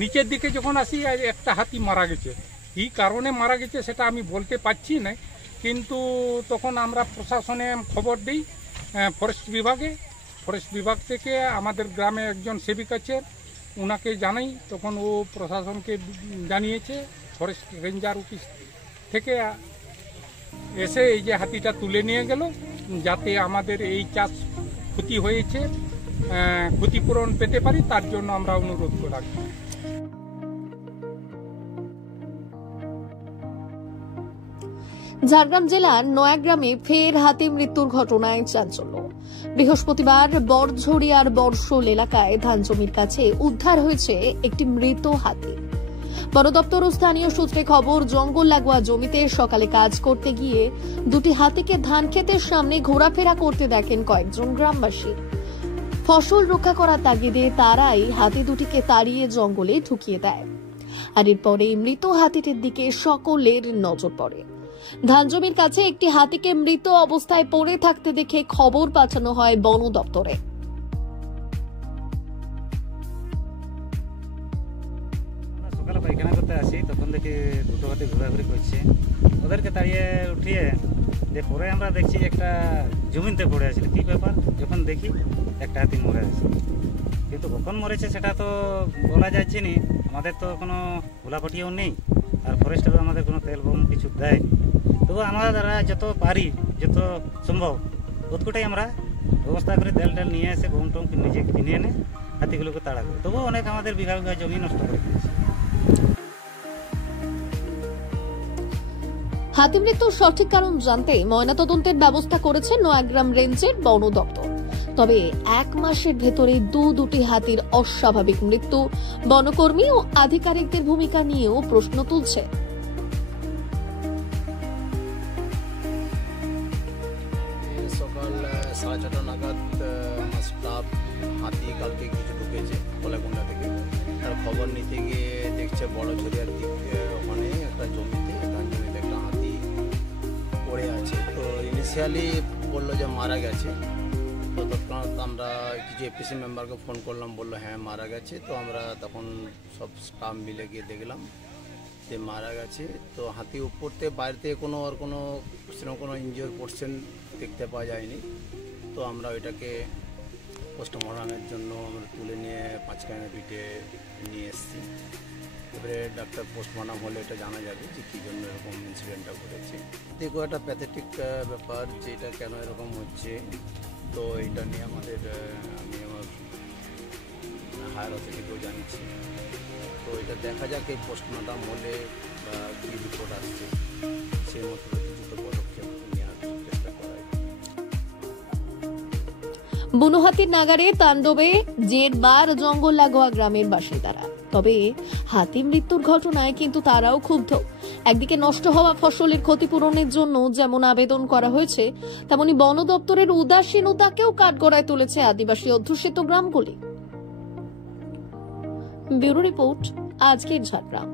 নিচের দিকে যখন আসি একটা হাতি মারা গেছে। কী কারণে মারা গেছে সেটা আমি বলতে পারছি না, কিন্তু তখন আমরা প্রশাসনে খবর দিই ফরেস্ট বিভাগ থেকে আমাদের গ্রামে একজন সেবিক আছে, ওনাকে জানাই, তখন ও প্রশাসনকে জানিয়েছে। ফরেস্ট রেঞ্জার অফিস থেকে এসে এই যে হাতিটা তুলে নিয়ে গেল, যাতে আমাদের এই চাষ ক্ষতি হয়েছে ক্ষতিপূরণ পেতে পারি, তার জন্য আমরা অনুরোধ রাখি। ঝাড়গ্রাম জেলার নয়াগ্রামে ফের হাতি মৃত্যুর ঘটনায় চাঞ্চল্য। বৃহস্পতিবার বড়ঝড়িয়ার বর্ষল এলাকায় ধান জমির কাছে উদ্ধার হয়েছে একটি মৃত হাতি। বন দপ্তর ও স্থানীয় সূত্রে খবর, জঙ্গল লাগোয়া জমিতে সকালে কাজ করতে গিয়ে দুটি হাতিকে ধান ক্ষেতের সামনে ঘোরাফেরা করতে দেখেন কয়েকজন গ্রামবাসী। ফসল রক্ষা করার তাগিদে তারাই হাতি দুটিকে তাড়িয়ে জঙ্গলে ঢুকিয়ে দেয়। আর এরপরে মৃত হাতিটির দিকে সকলের নজর পড়ে। ধান জমির কাছে একটি হাতিকে মৃত অবস্থায় পড়ে থাকতে দেখে খবর পাঠানো হয় বন দপ্তরে। সকালে পায়খানা করতে আসি, তখন দেখি দুটো হাতি ঘোরাঘুরি করছে, ওদেরকে তাড়িয়ে উঠিয়ে যে পরে আমরা দেখছি একটা জমিতে পড়ে আছে। কি ব্যাপার, যখন দেখি একটা হাতি মরে আছে, কিন্তু কখন মরেছে সেটা তো বলা যাচ্ছে না। আমাদের তো কোনো গোলাপটিও নেই, আর ফরেস্টেরও আমাদের কোনো তেল বম কিছু দেয়নি। তবু আমরা দ্বারা যত পারি, যত সম্ভব ততটাই আমরা ব্যবস্থা করে তেল নিয়ে এসে বোম টোম নিজে কিনে এনে হাতিগুলোকে তাড়া করি। তবুও অনেক আমাদের বিঘা জমি নষ্ট করে দিয়েছে। হাতি মৃত্যুর সঠিক কারণ জানতে ময়নাতদন্তের ব্যবস্থা করেছে নয়াগ্রাম রেঞ্জের বন দপ্তর। তবে 1 মাসের ভেতরে দুটি হাতির অস্বাভাবিক মৃত্যু বনকর্মী ও আধিকারিকদের ভূমিকা নিয়েও প্রশ্ন তুলছে। সকাল 6:30 নাগাদ আমার স্টাফ হাতি কালকে কিছু ঢুকেছে কলাকুণ্ডা থেকে। তার খবর নিতে গিয়ে দেখছে বড়ঝড়িয়ার দিক ওখানে একটা জমিতে, ধান জমিতে একটা হাতি পড়ে আছে। তো ইনিশিয়ালি বললো যে মারা গেছে। তো তৎক্ষণাৎ আমরা কিছু এপিসি মেম্বারকে ফোন করলাম, বললো হ্যাঁ মারা গেছে। তো আমরা তখন সব স্টাফ মিলে গিয়ে দেখলাম যে মারা গেছে। তো হাতি উপর থেকে বাইরে থেকে কোনো ইনজিওর পোর্শন দেখতে পাওয়া যায়নি। তো আমরা ওইটাকে পোস্টমর্টমের জন্য আমরা তুলে নিয়ে পাঁচকাইনা পিঠে নিয়ে এসেছি। এবারে ডাক্তার পোস্টমর্টম হলে এটা জানা যাবে যে কী জন্য এরকম ইনসিডেন্টটা ঘটেছে। দেখো একটা প্যাথেটিক ব্যাপার, যে এটা কেন এরকম হচ্ছে। তো এটা নিয়ে আমি আমার হায়ার অথরিটিকেও জানিয়েছি। তো এটা দেখা যাক এই পোস্টমর্টম হলে বা কী রিপোর্ট আসছে, সেই মতো কিছু পদক্ষেপ নেওয়ার চেষ্টা করা হয়। বুনো হাতির নাগারে তাণ্ডবে জেরবার জঙ্গল লাগোয়া গ্রামের বাসিন্দারা। তবে হাতি মৃত্যুর ঘটনায় কিন্তু তারাও ক্ষুব্ধ। একদিকে নষ্ট হওয়া ফসলের ক্ষতিপূরণের জন্য যেমন আবেদন করা হয়েছে, তেমনি বন দপ্তরের উদাসীনতাকেও কাঠগড়ায় তুলেছে আদিবাসী অধ্যুষিত গ্রামগুলি। ব্যুরো রিপোর্ট, আজকের ঝাড়গ্রাম।